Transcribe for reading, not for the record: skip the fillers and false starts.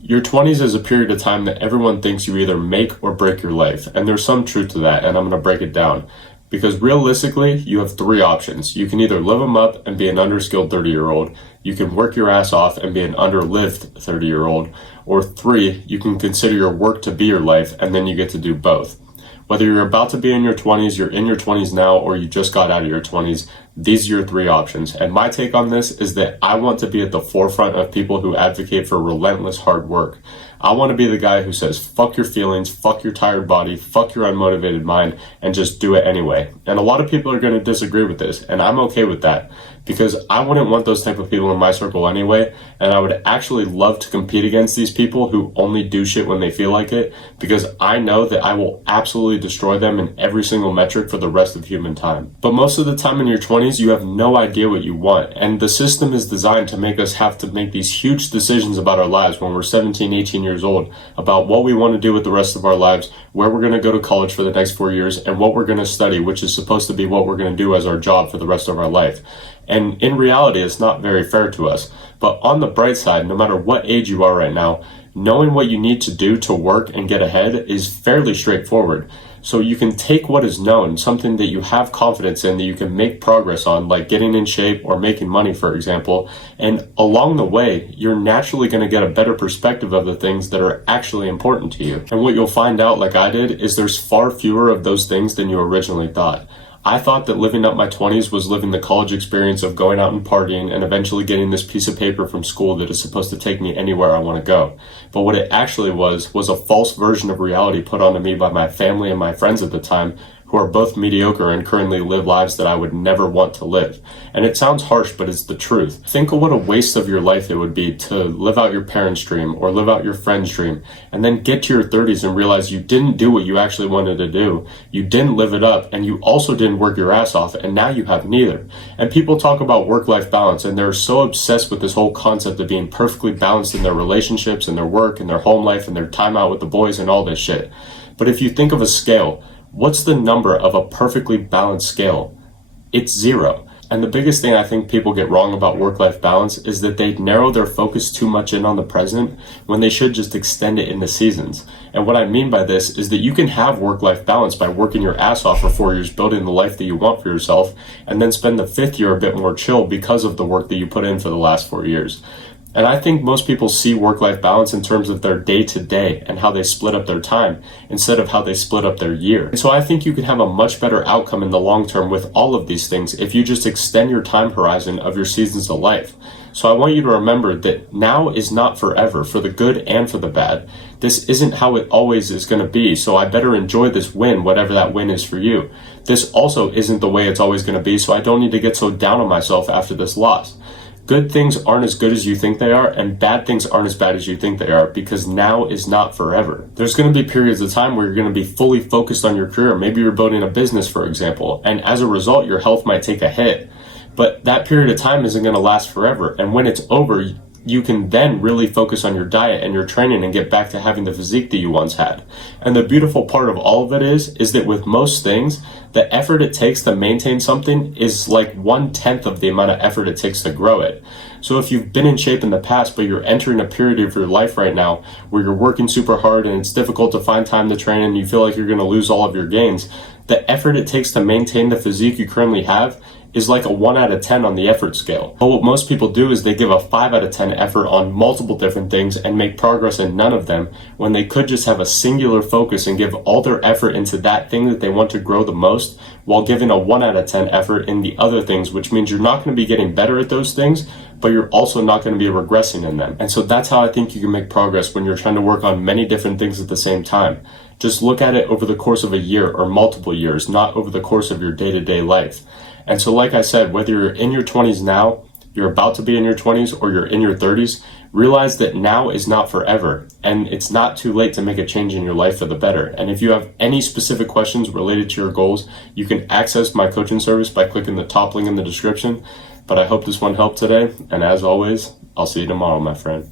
Your 20s is a period of time that everyone thinks you either make or break your life. And there's some truth to that, and I'm going to break it down. Because realistically, you have three options. You can either live them up and be an underskilled 30-year-old, you can work your ass off and be an underlived 30-year-old, or three, you can consider your work to be your life, and then you get to do both. Whether you're about to be in your 20s, you're in your 20s now, or you just got out of your 20s, these are your three options. And my take on this is that I want to be at the forefront of people who advocate for relentless hard work. I want to be the guy who says, fuck your feelings, fuck your tired body, fuck your unmotivated mind, and just do it anyway. And a lot of people are going to disagree with this, and I'm okay with that, because I wouldn't want those type of people in my circle anyway, and I would actually love to compete against these people who only do shit when they feel like it, because I know that I will absolutely destroy them in every single metric for the rest of human time. But most of the time in your 20s, you have no idea what you want, and the system is designed to make us have to make these huge decisions about our lives when we're 17, 18 years old, about what we want to do with the rest of our lives, where we're going to go to college for the next 4 years, and what we're going to study, which is supposed to be what we're going to do as our job for the rest of our life. And in reality, it's not very fair to us. But on the bright side, no matter what age you are right now, knowing what you need to do to work and get ahead is fairly straightforward. So you can take what is known, something that you have confidence in, that you can make progress on, like getting in shape or making money, for example, and along the way, you're naturally going to get a better perspective of the things that are actually important to you. And what you'll find out, like I did, is there's far fewer of those things than you originally thought. I thought that living up my 20s was living the college experience of going out and partying and eventually getting this piece of paper from school that is supposed to take me anywhere I want to go. But what it actually was a false version of reality put onto me by my family and my friends at the time, who are both mediocre and currently live lives that I would never want to live. And it sounds harsh, but it's the truth. Think of what a waste of your life it would be to live out your parents' dream or live out your friend's dream, and then get to your 30s and realize you didn't do what you actually wanted to do. You didn't live it up, and you also didn't work your ass off, and now you have neither. And people talk about work-life balance, and they're so obsessed with this whole concept of being perfectly balanced in their relationships and their work and their home life and their time out with the boys and all this shit. But if you think of a scale, what's the number of a perfectly balanced scale? It's 0. And the biggest thing I think people get wrong about work-life balance is that they narrow their focus too much in on the present when they should just extend it in the seasons. And what I mean by this is that you can have work-life balance by working your ass off for 4 years building the life that you want for yourself, and then spend the 5th year a bit more chill because of the work that you put in for the last 4 years. And I think most people see work-life balance in terms of their day-to-day and how they split up their time instead of how they split up their year. And so I think you can have a much better outcome in the long term with all of these things if you just extend your time horizon of your seasons of life. So I want you to remember that now is not forever, for the good and for the bad. This isn't how it always is going to be, so I better enjoy this win, whatever that win is for you. This also isn't the way it's always going to be, so I don't need to get so down on myself after this loss. Good things aren't as good as you think they are, and bad things aren't as bad as you think they are, because now is not forever. There's going to be periods of time where you're going to be fully focused on your career. Maybe you're building a business, for example, and as a result, your health might take a hit. But that period of time isn't going to last forever, and when it's over, you can then really focus on your diet and your training and get back to having the physique that you once had. And the beautiful part of all of it is that with most things, the effort it takes to maintain something is like 1/10 of the amount of effort it takes to grow it. So if you've been in shape in the past, but you're entering a period of your life right now where you're working super hard and it's difficult to find time to train and you feel like you're going to lose all of your gains, the effort it takes to maintain the physique you currently have is like a 1 out of 10 on the effort scale. But what most people do is they give a 5 out of 10 effort on multiple different things and make progress in none of them, when they could just have a singular focus and give all their effort into that thing that they want to grow the most, while giving a 1 out of 10 effort in the other things, which means you're not going to be getting better at those things, but you're also not going to be regressing in them. And so that's how I think you can make progress when you're trying to work on many different things at the same time. Just look at it over the course of a year or multiple years, not over the course of your day-to-day life. And so like I said, whether you're in your 20s now, you're about to be in your 20s, or you're in your 30s, realize that now is not forever, and it's not too late to make a change in your life for the better. And if you have any specific questions related to your goals, you can access my coaching service by clicking the top link in the description. But I hope this one helped today, and as always, I'll see you tomorrow, my friend.